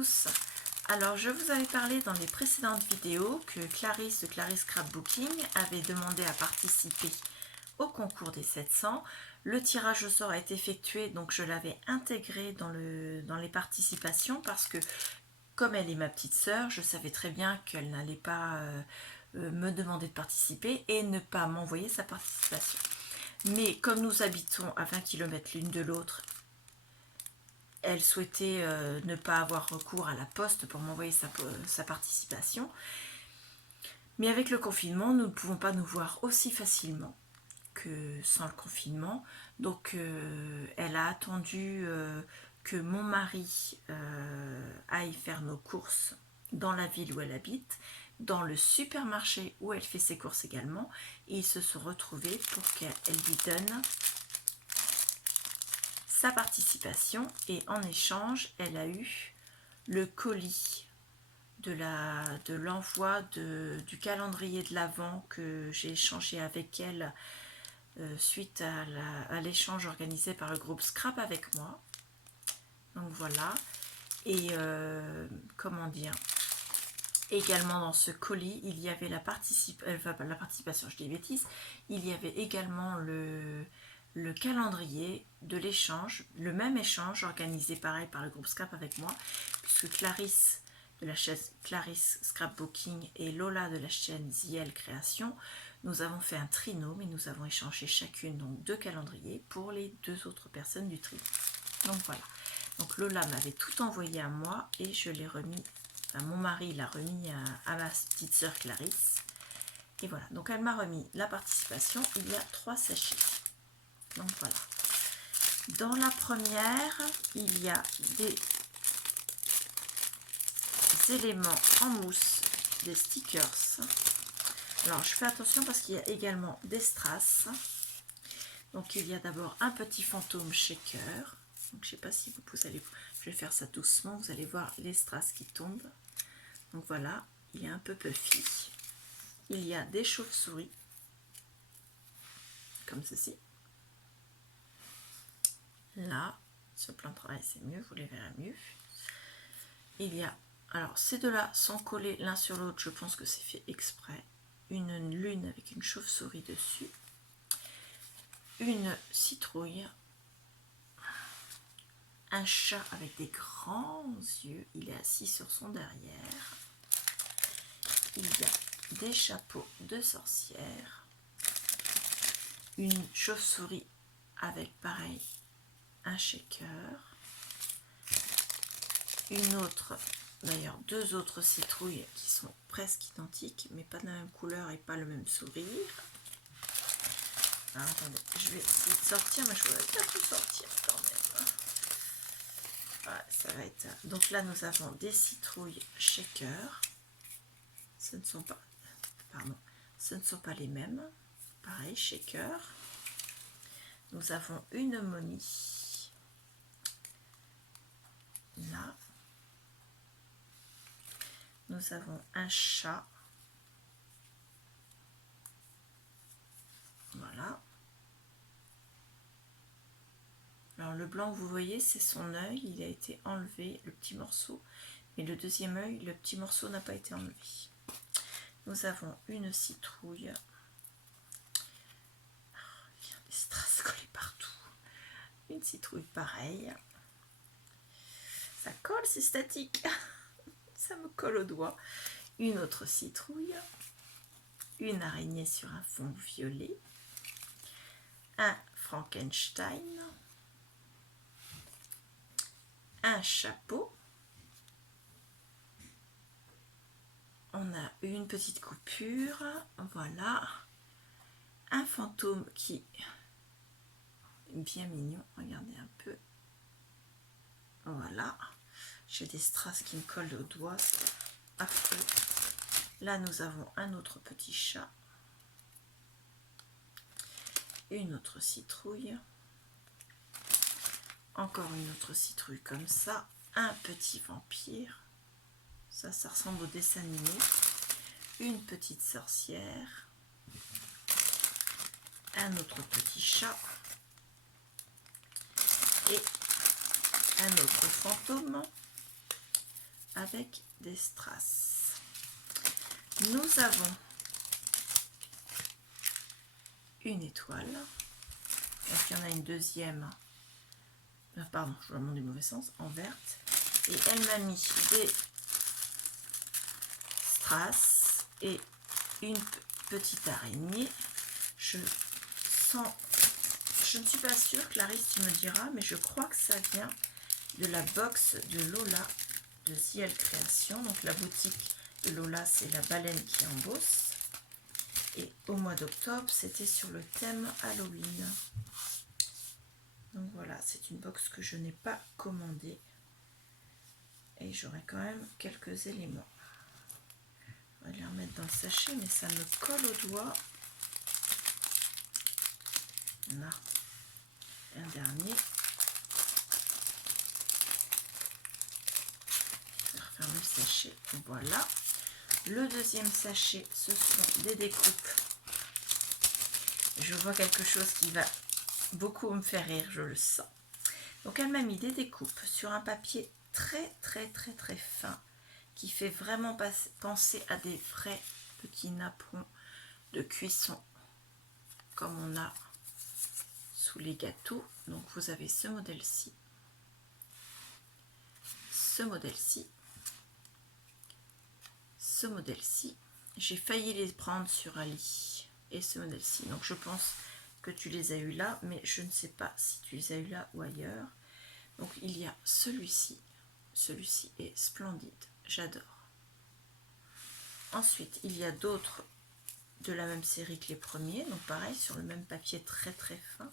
tous. Alors je vous avais parlé dans les précédentes vidéos que Clarisse de Clarisse Scrapbooking avait demandé à participer au concours des 700. Le tirage au sort a été effectué, donc je l'avais intégré dans les participations parce que comme elle est ma petite sœur, je savais très bien qu'elle n'allait pas me demander de participer et ne pas m'envoyer sa participation. Mais comme nous habitons à 20 km l'une de l'autre, elle souhaitait ne pas avoir recours à la poste pour m'envoyer sa participation. Mais avec le confinement, nous ne pouvons pas nous voir aussi facilement que sans le confinement. Donc elle a attendu que mon mari aille faire nos courses dans la ville où elle habite, dans le supermarché où elle fait ses courses également. Et ils se sont retrouvés pour qu'elle lui donne sa participation et en échange elle a eu le colis de l'envoi du calendrier de l'Avent que j'ai échangé avec elle suite à l'échange organisé par le groupe Scrap avec moi. Donc voilà. Et comment dire, également dans ce colis il y avait la participation, je dis bêtises, il y avait également le calendrier de l'échange, le même échange organisé pareil par le groupe Scrap avec moi, puisque Clarisse de la chaîne Clarisse Scrapbooking et Lola de la chaîne Ziel Création, nous avons fait un trinôme et nous avons échangé chacune donc 2 calendriers pour les 2 autres personnes du trinôme. Donc voilà, donc Lola m'avait tout envoyé à moi et je l'ai remis, enfin, mon mari l'a remis à ma petite sœur Clarisse. Et voilà, donc elle m'a remis la participation, il y a 3 sachets. Donc voilà. Dans la première, il y a des éléments en mousse, des stickers. Alors je fais attention parce qu'il y a également des strass. Donc il y a d'abord un petit fantôme shaker. Donc je sais pas si vous allez, je vais faire ça doucement, vous allez voir les strass qui tombent. Donc voilà, il est un peu puffy. Il y a des chauves-souris, comme ceci. Là, ce plan de travail c'est mieux, vous les verrez mieux. Il y a, alors ces deux-là sont collés l'un sur l'autre, je pense que c'est fait exprès. Une lune avec une chauve-souris dessus. Une citrouille. Un chat avec des grands yeux, il est assis sur son derrière. Il y a des chapeaux de sorcière. Une chauve-souris avec pareil un shaker. Une autre, d'ailleurs 2 autres citrouilles qui sont presque identiques mais pas de la même couleur et pas le même sourire. Alors, attendez, je vais essayer de sortir mais je voudrais bien tout sortir quand même. Voilà, ça va être... Donc là nous avons des citrouilles shaker. Ce ne sont pas, pardon, ce ne sont pas les mêmes. Pareil, shaker. Nous avons une momie. Là. Nous avons un chat. Voilà. Alors le blanc, vous voyez, c'est son œil. Il a été enlevé, le petit morceau. Mais le deuxième œil, le petit morceau n'a pas été enlevé. Nous avons une citrouille. Il y a des strass collés partout. Une citrouille pareille. Ça colle, c'est statique. Ça me colle au doigt. Une autre citrouille. Une araignée sur un fond violet. Un Frankenstein. Un chapeau. On a une petite coupure. Voilà. Un fantôme qui est bien mignon. Regardez un peu. Voilà. J'ai des strass qui me collent au doigt. C'est affreux. Là, nous avons un autre petit chat. Une autre citrouille. Encore une autre citrouille comme ça. Un petit vampire. Ça ressemble au dessin animé. Une petite sorcière. Un autre petit chat. Et un autre fantôme. avec des strass. Nous avons une étoile. Donc il y en a une deuxième, pardon, je remonte du mauvais sens, en verte. Et elle m'a mis des strass et une petite araignée. Je ne suis pas sûre, Clarisse, tu me diras, mais je crois que ça vient de la box de Lola de Ziel Création. Donc la boutique de Lola, c'est la baleine qui embosse. Et au mois d'octobre, c'était sur le thème Halloween. Donc voilà, c'est une box que je n'ai pas commandée. Et j'aurai quand même quelques éléments. On va les remettre dans le sachet, mais ça me colle au doigt. Là, un dernier. Je vais refermer le sachet. Voilà. Le deuxième sachet, ce sont des découpes. Je vois quelque chose qui va beaucoup me faire rire, je le sens. Donc elle m'a mis des découpes sur un papier très fin, qui fait vraiment penser à des vrais petits napperons de cuisson, comme on a sous les gâteaux. Donc vous avez ce modèle-ci, ce modèle-ci, ce modèle-ci. J'ai failli les prendre sur Ali, et ce modèle-ci. Donc je pense que tu les as eu là, mais je ne sais pas si tu les as eu là ou ailleurs. Donc il y a celui-ci. Celui-ci est splendide, j'adore. Ensuite, il y a d'autres de la même série que les premiers, donc pareil, sur le même papier très fin.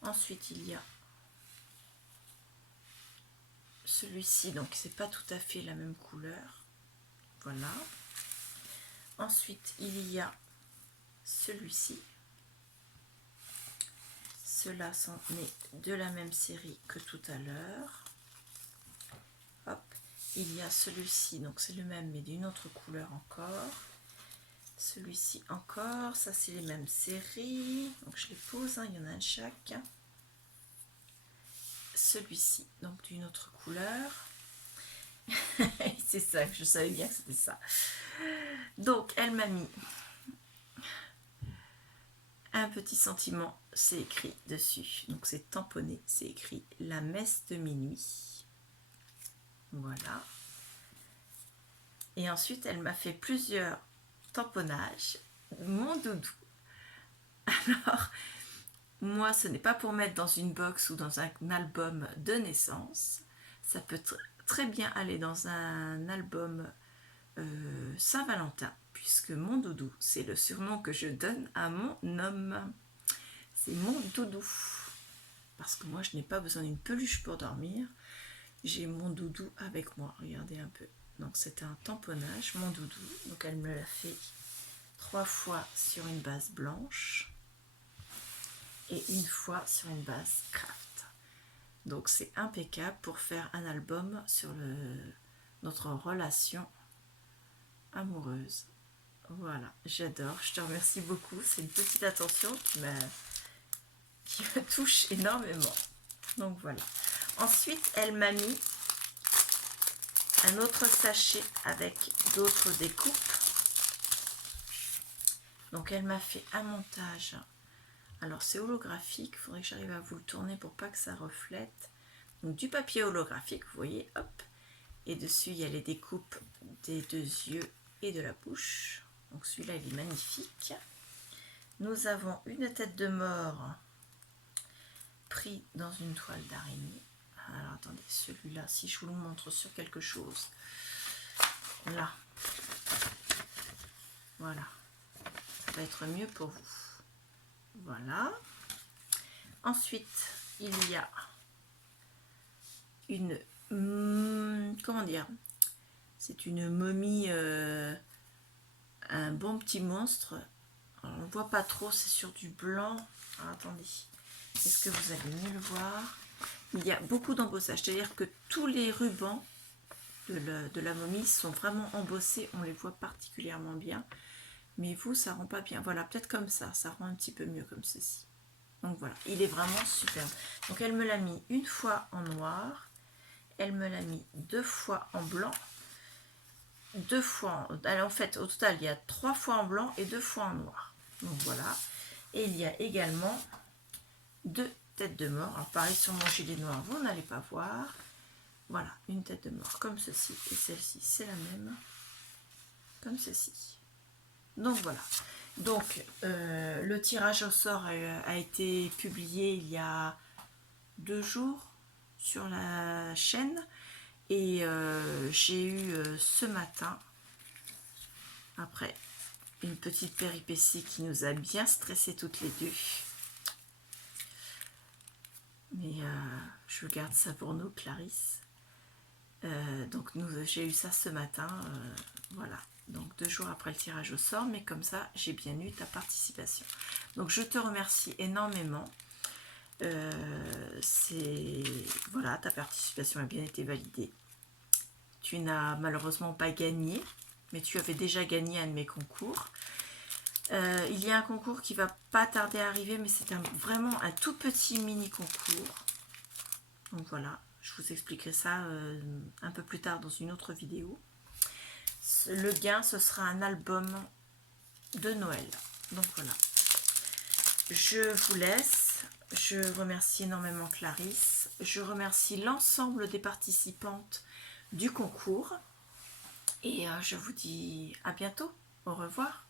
Ensuite, il y a celui-ci, donc c'est pas tout à fait la même couleur. Voilà. Ensuite, il y a celui-ci. Ceux-là sont de la même série que tout à l'heure. Hop. Il y a celui-ci, donc c'est le même mais d'une autre couleur encore. Celui-ci encore, ça c'est les mêmes séries. Donc je les pose, hein, il y en a un chaque. Celui-ci, donc d'une autre couleur. C'est ça, je savais bien que c'était ça. Donc elle m'a mis un petit sentiment, c'est écrit dessus. Donc c'est tamponné, c'est écrit la messe de minuit. Voilà. Et ensuite, elle m'a fait plusieurs tamponnages. Mon doudou. Alors, moi, ce n'est pas pour mettre dans une box ou dans un album de naissance. Ça peut très bien aller dans un album Saint-Valentin, puisque mon doudou, c'est le surnom que je donne à mon homme. C'est mon doudou. Parce que moi, je n'ai pas besoin d'une peluche pour dormir. J'ai mon doudou avec moi. Regardez un peu. Donc c'est un tamponnage, mon doudou. Donc elle me l'a fait 3 fois sur une base blanche et une fois sur une base craft. Donc c'est impeccable pour faire un album sur notre relation amoureuse. Voilà, j'adore, je te remercie beaucoup. C'est une petite attention qui me touche énormément. Donc voilà. Ensuite, elle m'a mis un autre sachet avec d'autres découpes. Donc elle m'a fait un montage. Alors c'est holographique, il faudrait que j'arrive à vous le tourner pour pas que ça reflète. Donc du papier holographique, vous voyez, hop. Et dessus il y a les découpes des 2 yeux et de la bouche. Donc celui-là il est magnifique. Nous avons une tête de mort pris dans une toile d'araignée. Alors attendez, celui-là, si je vous le montre sur quelque chose, là, voilà, ça va être mieux pour vous. Voilà. Ensuite, il y a une, comment dire, c'est une momie, un bon petit monstre. Alors, on ne voit pas trop, c'est sur du blanc. Alors, attendez, est-ce que vous allez mieux le voir? Il y a beaucoup d'embossage, c'est-à-dire que tous les rubans de la momie sont vraiment embossés, on les voit particulièrement bien, mais vous ça rend pas bien. Voilà, peut-être comme ça rend un petit peu mieux comme ceci. Donc voilà, il est vraiment superbe. Donc elle me l'a mis une fois en noir elle me l'a mis 2 fois en blanc, 2 fois alors en fait au total il y a 3 fois en blanc et 2 fois en noir. Donc voilà. Et il y a également 2 têtes de mort. Alors pareil, sur mon gilet noir vous n'allez pas voir. Voilà, une tête de mort comme ceci, et celle-ci c'est la même comme ceci. Donc voilà. Donc le tirage au sort a été publié il y a 2 jours sur la chaîne, et j'ai eu ce matin, après une petite péripétie qui nous a bien stressé toutes les deux, mais je garde ça pour nous, Clarisse. Donc j'ai eu ça ce matin, voilà, donc 2 jours après le tirage au sort, mais comme ça j'ai bien eu ta participation. Donc je te remercie énormément. Voilà, ta participation a bien été validée. Tu n'as malheureusement pas gagné, mais tu avais déjà gagné un de mes concours. Il y a un concours qui va pas tarder à arriver, mais c'est vraiment un tout petit mini concours. Donc voilà, je vous expliquerai ça un peu plus tard dans une autre vidéo. Le gain, ce sera un album de Noël. Donc voilà. Je vous laisse. Je remercie énormément Clarisse. Je remercie l'ensemble des participantes du concours. Et je vous dis à bientôt. Au revoir.